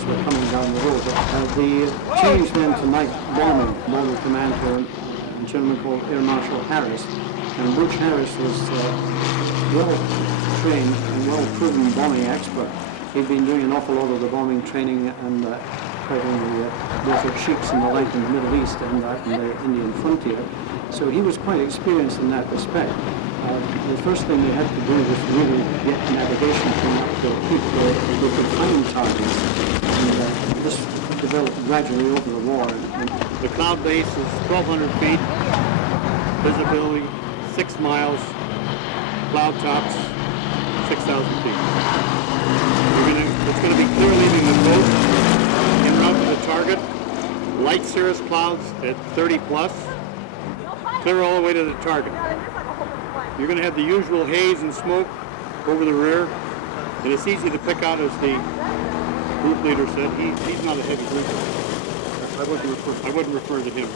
bombers were coming down the road. The change then to night bombing command to a gentleman called Air Marshal Harris. And Butch Harris was well-trained and well-proven bombing expert. He'd been doing an awful lot of the bombing training and fighting the desert sheiks and the like in the Middle East and in the Indian frontier. So he was quite experienced in that respect. The first thing they had to do was really get navigation from to people who could find targets. And this developed gradually over the war. The cloud base is 1,200 feet, visibility 6 miles, cloud tops 6,000 feet. It's going to be clear leaving the boat en route to the target. Light cirrus clouds at 30 plus, clear all the way to the target. You're going to have the usual haze and smoke over the rear, and it's easy to pick out, as the group leader said. He's not a heavy grouper. I wouldn't refer to him.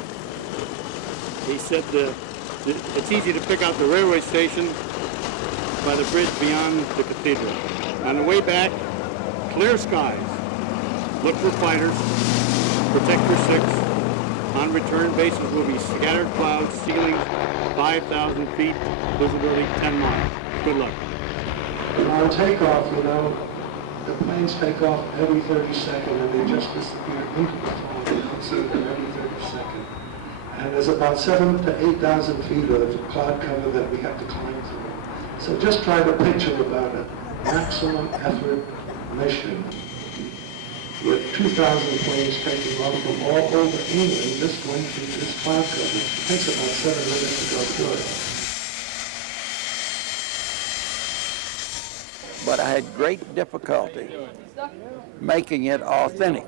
He said it's easy to pick out the railway station by the bridge beyond the cathedral. On the way back, clear skies. Look for fighters. Protect your 6. On return, bases will be scattered clouds, ceilings 5,000 feet, visibility 10 miles. Good luck. On takeoff, the planes take off every 30 seconds and they just disappear into the fog. You don't see them every 30 seconds. And there's about 7,000 to 8,000 feet of cloud cover that we have to climb through. So just try to picture about a maximum effort mission with 2,000 planes taking off from all over England, just going through this cloud cover. It takes about 7 minutes to go through it. But I had great difficulty making it authentic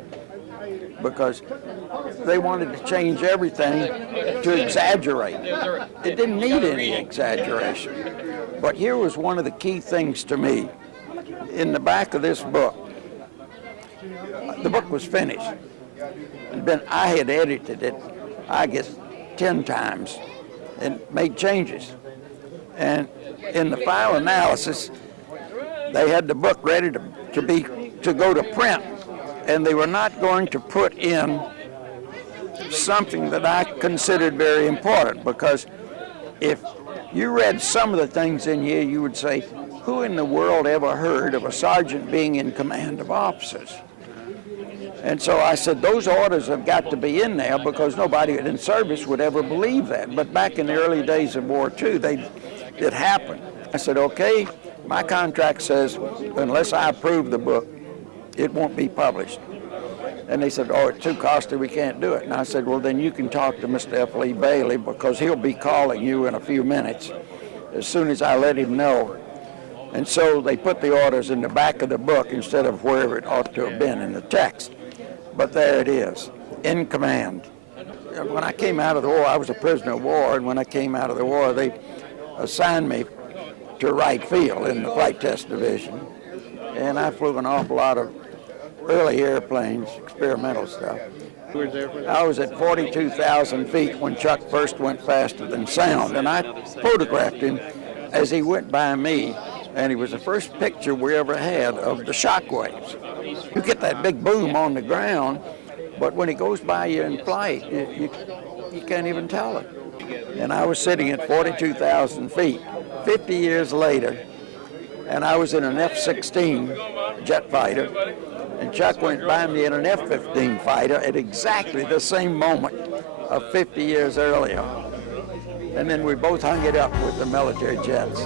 because they wanted to change everything to exaggerate. It didn't need any exaggeration. But here was one of the key things to me. In the back of this book, the book was finished. I had edited it, I guess, 10 times and made changes. And in the final analysis, they had the book ready to go to print, and they were not going to put in something that I considered very important, because if you read some of the things in here, you would say, who in the world ever heard of a sergeant being in command of officers? And so I said, those orders have got to be in there because nobody in service would ever believe that. But back in the early days of War II, it happened. I said, okay, my contract says unless I approve the book, it won't be published. And they said, oh, it's too costly, we can't do it. And I said, well, then you can talk to Mr. F. Lee Bailey because he'll be calling you in a few minutes as soon as I let him know. And so they put the orders in the back of the book instead of wherever it ought to have been in the text. But there it is, in command. When I came out of the war, I was a prisoner of war, and when I came out of the war, they assigned me to right field in the flight test division. And I flew an awful lot of early airplanes, experimental stuff. I was at 42,000 feet when Chuck first went faster than sound, and I photographed him as he went by me, and he was the first picture we ever had of the shock waves. You get that big boom on the ground, but when he goes by you in flight, you can't even tell it. And I was sitting at 42,000 feet, 50 years later, and I was in an F-16 jet fighter, and Chuck went by me in an F-15 fighter at exactly the same moment of 50 years earlier. And then we both hung it up with the military jets.